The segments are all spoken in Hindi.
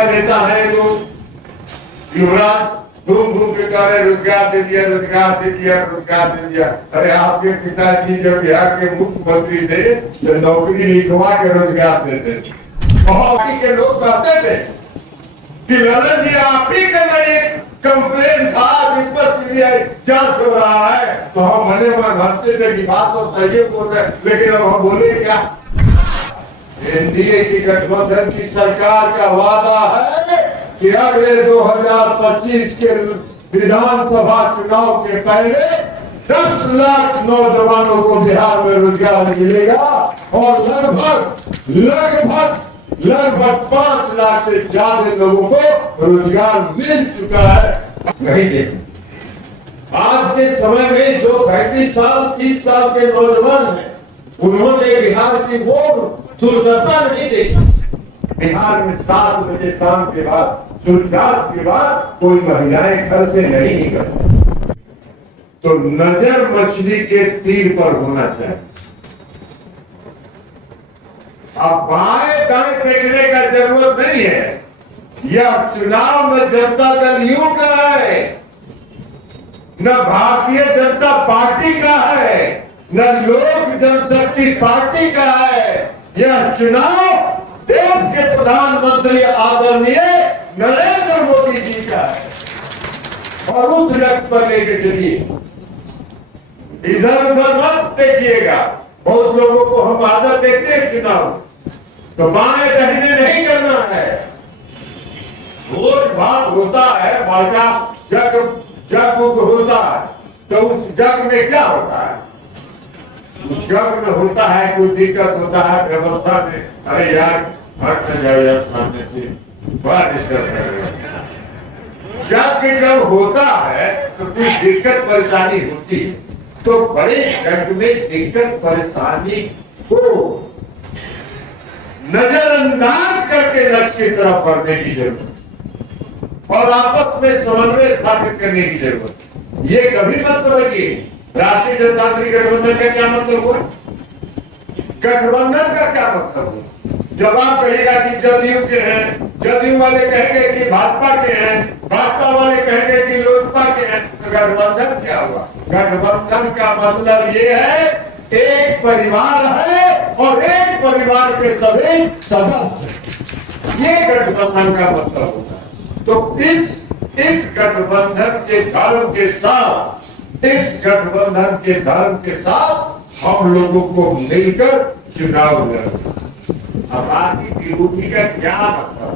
बड़का नेता है वो युवराज, घूम घूम के कह रहे रोजगार दे दिया, रोजगार दे दिया, रोजगार दे दिया। अरे आपके पिताजी जब बिहार के मुख्यमंत्री थे तो नौकरी लिखवा के रोजगार देते थे। पार्टी के लोग कहते थे कि ललन जी आप ही का एक कंप्लेन था जिस पर सीबीआई जांच हो रहा है, तो हम मने मन हंसते थे कि बात तो सही बोल रहे, लेकिन अब हम बोले क्या? एनडीए की गठबंधन की सरकार का वादा है कि अगले 2025 के विधानसभा चुनाव के पहले 10 लाख नौजवानों को बिहार में रोजगार मिलेगा और लगभग 5 लाख से ज्यादा लोगों को रोजगार मिल चुका है। नहीं देखो, आज के समय में जो 35 साल 30 साल के नौजवान हैं, उन्होंने बिहार की वो दुर्दशा नहीं देखी। बिहार में 7 बजे शाम के बाद, सूर्यास्त के बाद कोई महिलाएं घर से नहीं निकलती। तो नजर मछली के तीर पर होना चाहिए। अब बाएं दाएं देखने का जरूरत नहीं है। यह चुनाव न जनता दल यू का है, न भारतीय जनता पार्टी का है, न लोक जनशक्ति पार्टी का है। यह चुनाव देश के प्रधानमंत्री आदरणीय नरेंद्र मोदी जी का है और उस लक्ष्य पर लेके चलिए। इधर उधर मत देखिएगा। बहुत लोगों को हम आदत देखते हैं चुनाव, तो बाएं दाहिने नहीं करना है। रोज भाग होता है, बड़का जग होता है, तो उस जग में क्या होता है? उस जग में होता है कुछ दिक्कत होता है व्यवस्था में। अरे यार हट न जाओ यार सामने से, बड़ा डिस्टर्ब कर रहे हो। जग जब होता है तो कुछ दिक्कत परेशानी होती है, तो बड़े जग में दिक्कत परेशानी को नजरअंदाज करके लक्ष्य की तरफ बढ़ने की जरूरत और आपस में समन्वय स्थापित करने की जरूरत है। ये कभी मत समझिए राष्ट्रीय जनतांत्रिक गठबंधन का क्या मतलब हुआ, गठबंधन का क्या मतलब हुआ। जब आप कहेगा कि जदयू के हैं, जदयू वाले कहेंगे कि भाजपा के हैं, भाजपा वाले कहेंगे कि लोजपा के हैं, तो गठबंधन क्या हुआ? गठबंधन का मतलब ये है एक परिवार है और एक परिवार के सभी सदस्य, ये गठबंधन का मतलब होता है। तो इस गठबंधन के धर्म के साथ, इस गठबंधन के धर्म के साथ हम लोगों को मिलकर चुनाव लड़ना। अब बाकी विरोधी का क्या मतलब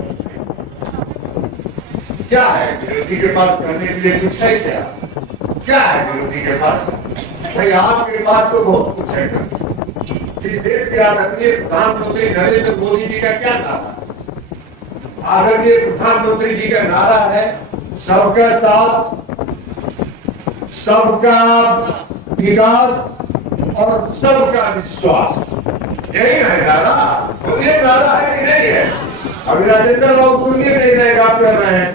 क्या है? विरोधी के पास करने के लिए कुछ है क्या? क्या है विरोधी के पास? भाई आपके पास तो बहुत कुछ है। इस देश के आदरणीय प्रधानमंत्री नरेंद्र मोदी जी का क्या नारा? आदरणीय प्रधानमंत्री जी का नारा है सबका साथ, सबका विकास और सबका विश्वास। यही है नारा। और ये नारा है कि नहीं है? अभी राजेंद्र बाबू सुनिए नहीं रहेगा आप कर रहे हैं।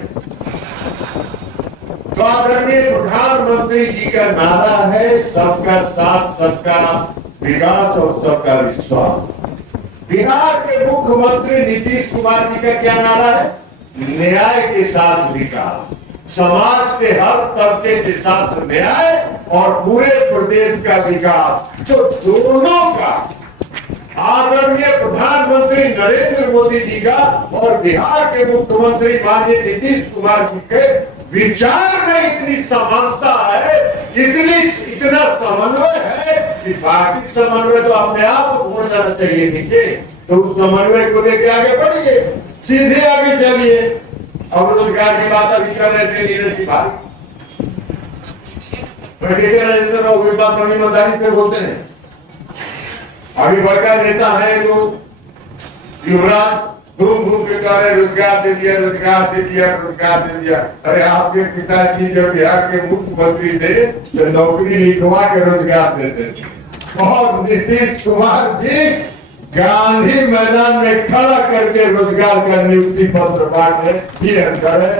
तो आदरणीय प्रधानमंत्री जी का नारा है सबका साथ, सबका विकास और सबका विश्वास। बिहार के मुख्यमंत्री नीतीश कुमार जी का क्या नारा है? न्याय के साथ विकास, समाज के हर तबके के साथ न्याय और पूरे प्रदेश का विकास। तो दोनों का आदरणीय प्रधानमंत्री नरेंद्र मोदी जी का और बिहार के मुख्यमंत्री माननीय नीतीश कुमार जी के विचार में इतनी समानता है, इतना समन्वय है कि बाकी समन्वय तो अपने आप भूल जाना चाहिए। नीचे तो उस समन्वय को लेके आगे बढ़िए, सीधे आगे चलिए। अब रोजगार की बात अभी कर रहे थे नीरज जी भाई, राजेंद्र बाबू बात हम ईमानदारी से बोलते हैं। अभी बड़का नेता है वो युवराज, घूम घूम के कह रहे रोजगार दे दिया, रोजगार दे दिया, रोजगार दे दिया। अरे आपके पिताजी जब बिहार के मुख्यमंत्री थे तो नौकरी लिखवा के रोजगार देते थे और नीतीश कुमार जी गांधी मैदान में खड़ा करके रोजगार का नियुक्ति पत्र बांट रहे। ये अंतर है।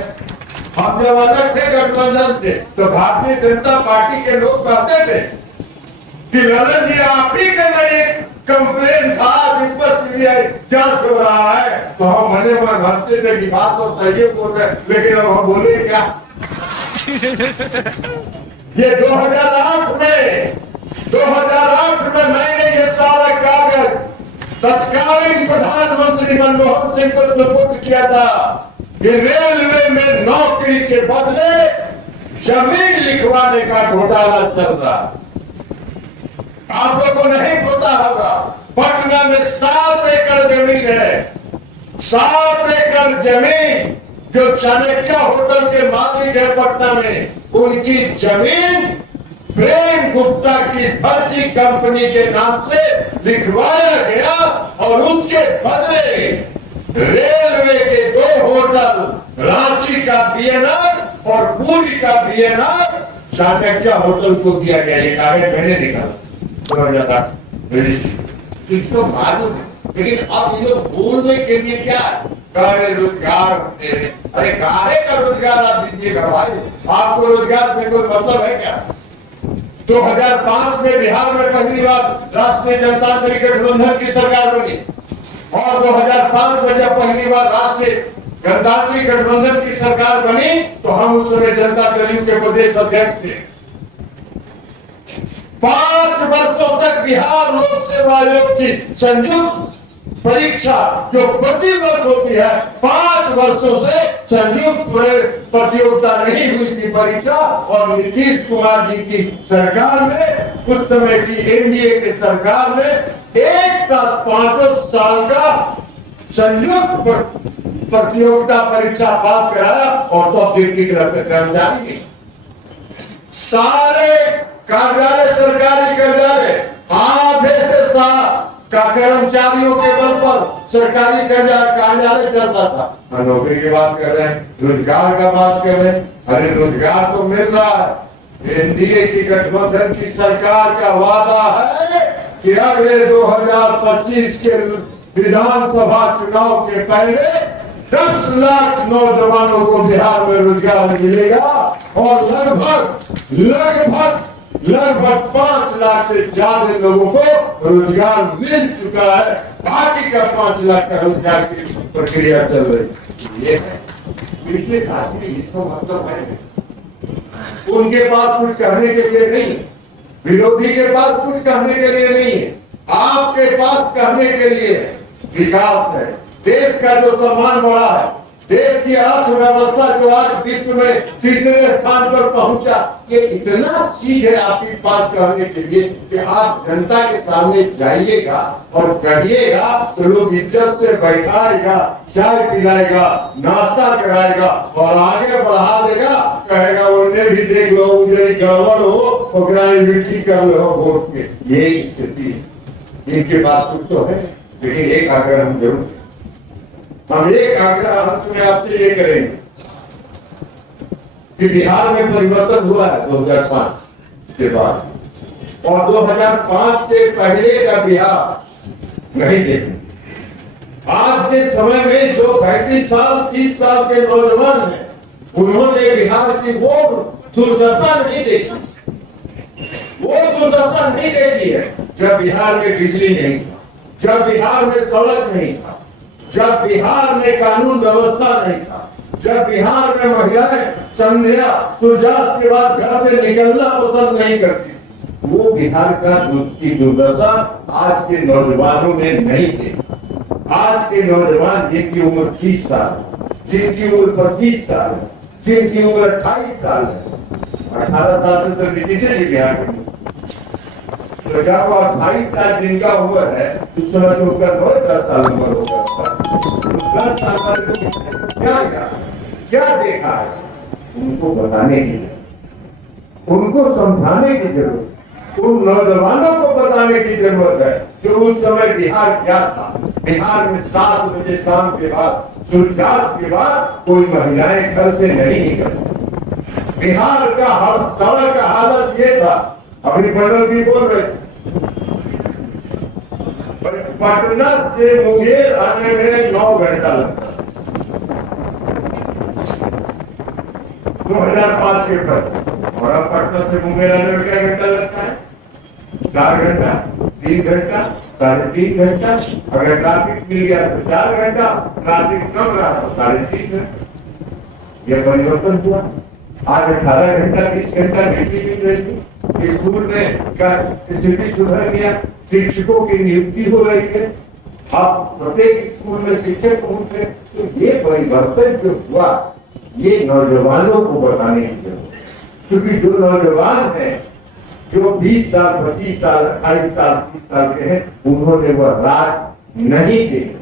हम जब अलग थे गठबंधन से तो भारतीय जनता पार्टी के लोग कहते थे कि ललन जी आप ही का एक कंप्लेन था जिस पर सीबीआई जांच हो रहा है, तो हम मने मन हंसते थे कि बात तो सही बोल रहे, लेकिन अब हम बोले क्या? ये 2008 में मैंने ये सारा कागज तत्कालीन प्रधानमंत्री मनमोहन सिंह को सुपुर्द किया था कि रेलवे में नौकरी के बदले जमीन लिखवाने का घोटाला चल रहा। आप लोगों को नहीं पता होगा, पटना में 7 एकड़ जमीन है, 7 एकड़ जमीन जो चाणक्य होटल के मालिक है पटना में, उनकी जमीन प्रेम गुप्ता की फर्जी कंपनी के नाम से लिखवाया गया और उसके बदले रेलवे के 2 होटल, रांची का बीएनआर और पुरी का बीएनआर चाणक्य होटल को दिया गया। ये कागज मैंने निकाला 2008 रजिस्ट्री, इसको मालूम है। लेकिन अब ये लोग बोलने के लिए क्या करे, रोजगार दे रहे। अरे काहे का रोजगार आप दीजिएगा भाई, आपको रोजगार से कोई मतलब है क्या? 2005 में बिहार में पहली बार राष्ट्रीय जनतांत्रिक गठबंधन की सरकार बनी और 2005 में जब पहली बार राष्ट्रीय जनतांत्रिक गठबंधन की सरकार बनी तो हम उस समय जनता दल यू के प्रदेश अध्यक्ष थे। 5 वर्षों तक बिहार लोक सेवा आयोग की संयुक्त परीक्षा जो प्रति वर्ष होती है, 5 वर्षों से संयुक्त प्रतियोगिता नहीं हुई थी परीक्षा, और नीतीश कुमार जी की सरकार ने, उस समय की एनडीए की सरकार ने एक साथ 5 साल का संयुक्त प्रतियोगिता परीक्षा पास कराया और तो डिप्टी कलेक्टर कर्मचारी थी। सारे कार्यालय, सरकारी कार्यालय आधे से का कर्मचारियों के बल पर सरकारी कार्यालय चलता था। नौकरी की बात कर रहे हैं, रोजगार का बात कर रहे हैं। अरे रोजगार तो मिल रहा है। एनडीए की गठबंधन की सरकार का वादा है कि अगले 2025 के विधानसभा चुनाव के पहले 10 लाख नौजवानों को बिहार में रोजगार मिलेगा और लगभग 5 लाख से ज्यादा लोगों को रोजगार मिल चुका है। बाकी का 5 लाख का रोजगार की प्रक्रिया चल रही। ये है पिछले साल में, इसका मतलब है उनके पास कुछ कहने के लिए नहीं, विरोधी के पास कुछ कहने के लिए नहीं है, आपके पास कहने के लिए विकास है, देश का जो सम्मान बढ़ा है, देश की अर्थव्यवस्था जो आज विश्व में 3रे स्थान पर पहुंचा, ये इतना चीज है आपके पास करने के लिए कि आप जनता के सामने जाइएगा और कहिएगा तो लोग इज्जत से बैठाएगा, चाय पिलाएगा, नाश्ता कराएगा और आगे बढ़ा देगा। कहेगा उन्हें भी देख लो, उधर गड़बड़ हो मिट्टी कर लो वोट के। ये स्थिति इनके पास कुछ तो है, लेकिन एक आग्रह हम जरूर, हम एक आग्रह हम आपसे ये करेंगे कि बिहार में परिवर्तन हुआ है 2005 के बाद, और 2005 के पहले का बिहार नहीं देखें। आज के समय में जो 35 साल 30 साल के नौजवान हैं, उन्होंने बिहार की वो दुर्दशा नहीं देखी, वो दुर्दशा नहीं देखी है जब बिहार में बिजली नहीं था, जब बिहार में सड़क नहीं था, जब बिहार में कानून व्यवस्था नहीं था, जब बिहार में महिलाएं संध्या सूर्यास्त के बाद घर से निकलना पसंद नहीं करती। वो बिहार की दुर्दशा आज के नौजवानों में नहीं थी। आज के नौजवान जिनकी उम्र 30 साल, जिनकी उम्र 25 साल, जिनकी उम्र 28 साल है, 18 साल से तो नीचे बिहार में, तो जब वो 28 साल जिनका उम्र है, उस समय तो उसका 10 साल उम्र होगा। 10 साल पर क्या देखा है, उनको बताने की, उनको समझाने की जरूरत, उन नौजवानों को बताने की जरूरत है कि उस समय बिहार क्या था। बिहार में 7 बजे शाम के बाद, सूर्यास्त के बाद कोई महिलाएं घर से नहीं निकलती। बिहार का हर सड़क का हालत ये था, अपनी पटना भी बोल रहे, पटना से मुंगेर आने में 9 घंटा लगता, 2005 के पर, और अब पटना से मुंगेर आने में क्या घंटा लगता है? 4 घंटा। 3 घंटा, 3.5 घंटा, अगर ट्रैफिक मिल गया तो 4 घंटा, ट्रैफिक कम रहा तो 3.5 घंटा। यह परिवर्तन हुआ। आज 18 घंटा 20 घंटा ड्यूटी मिल रही थी। स्कूल में का स्थिति सुधर गया, शिक्षकों की नियुक्ति हो रही है, अब प्रत्येक स्कूल में शिक्षक पहुंचे। तो ये परिवर्तन जो हुआ, ये नौजवानों को बताने की जरूरत है, क्योंकि जो नौजवान है, जो 20 साल 25 साल 28 साल 30 साल के हैं, उन्होंने वह राज नहीं देखा।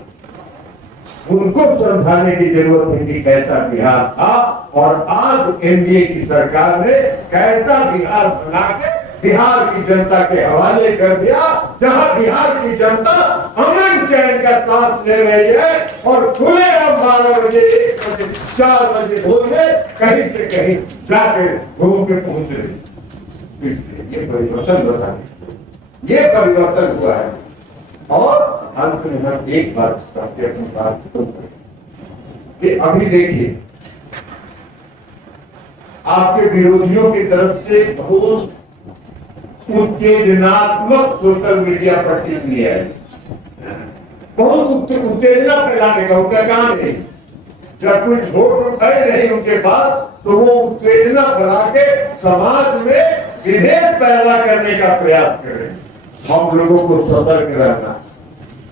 उनको समझाने की जरूरत है कि कैसा बिहार था और आज एनडीए की सरकार ने कैसा बिहार बना के बिहार की जनता के हवाले कर दिया, जहां बिहार की जनता अमन चैन का सांस ले रही है और खुले अब 12 बजे 1 बजे 4 बजे भोर में कहीं से कहीं जाके घूम के पहुंच रही। इसलिए ये परिवर्तन बताने, ये परिवर्तन हुआ है। और अंत में हम एक बात करते अपनी बात कि अभी देखिए, आपके विरोधियों की तरफ से बहुत उत्तेजनात्मक सोशल मीडिया पर टिप्पणियां है, बहुत उत्तेजना फैलाने का उनका काम है। जब कुछ वोट उठाए नहीं उनके पास, तो वो उत्तेजना फैला के समाज में विभेद पैदा करने का प्रयास करें। हम लोगों को सतर्क रहना,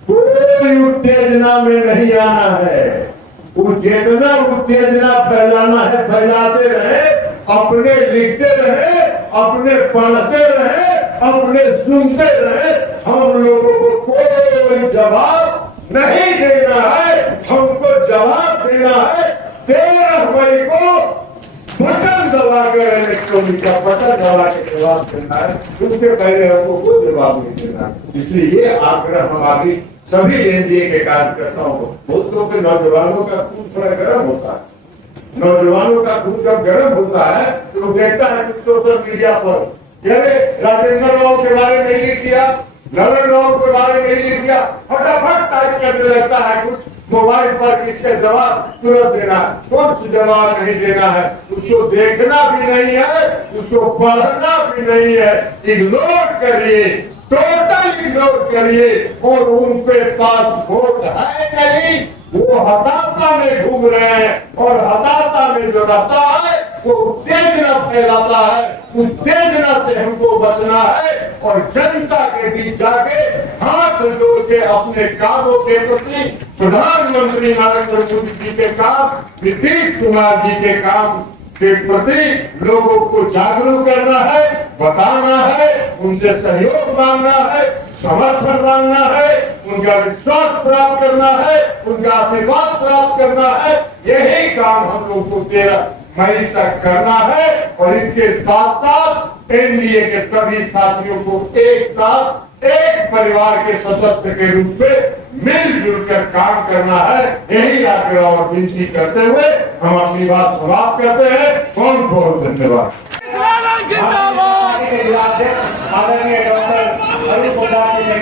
कोई उत्तेजना में नहीं आना है। जितना उत्तेजना फैलाना है फैलाते रहे, अपने लिखते रहे, अपने पढ़ते रहे, अपने सुनते रहे। हम लोगों को कोई जवाब नहीं देना है। हमको जवाब देना है 13 मई को बटन दबा कर, इलेक्ट्रॉनिक का बटन दबा के जवाब देना है। उसके पहले हमको कोई जवाब नहीं देना। इसलिए ये आग्रह हम आगे सभी एनडीए के कार्यकर्ताओं को, बहुत लोग के नौजवानों का खून थोड़ा गर्म होता है। नौजवानों का खून जब गर्म होता है तो देखता है कुछ सोशल मीडिया पर, राजेंद्र राव के बारे में लिख दिया, ललन राव के बारे में लिख दिया, फटाफट टाइप करने लगता है कुछ मोबाइल पर, किसका जवाब तुरंत देना है। कुछ जवाब नहीं देना है, उसको देखना भी नहीं है, उसको पढ़ना भी नहीं है। इग्नोर करिए, टोटल इग्नोर करिए। और उनके पास वोट है नहीं, वो हताशा में घूम रहे हैं और हताशा में जो रहता है वो उत्तेजना फैलाता है। उत्तेजना से हमको बचना है और जनता के बीच जाके हाथ जोड़ के अपने कामों के प्रति, प्रधानमंत्री नरेंद्र मोदी जी के काम, नीतीश कुमार जी के काम के प्रति लोगों को जागरूक करना है, बताना है, उनसे सहयोग मांगना है, समर्थन मांगना है, उनका विश्वास प्राप्त करना है, उनका आशीर्वाद प्राप्त करना है। यही काम हम लोग को 13 मई तक करना है। और इसके साथ साथ एनडीए के सभी साथियों को एक साथ एक परिवार के सदस्य के रूप में मिलजुल कर काम करना है। यही आग्रह और विनती करते हुए हम अपनी बात समाप्त करते हैं। बहुत बहुत धन्यवाद। आदरणीय डॉक्टर अरुण कुमार जी ने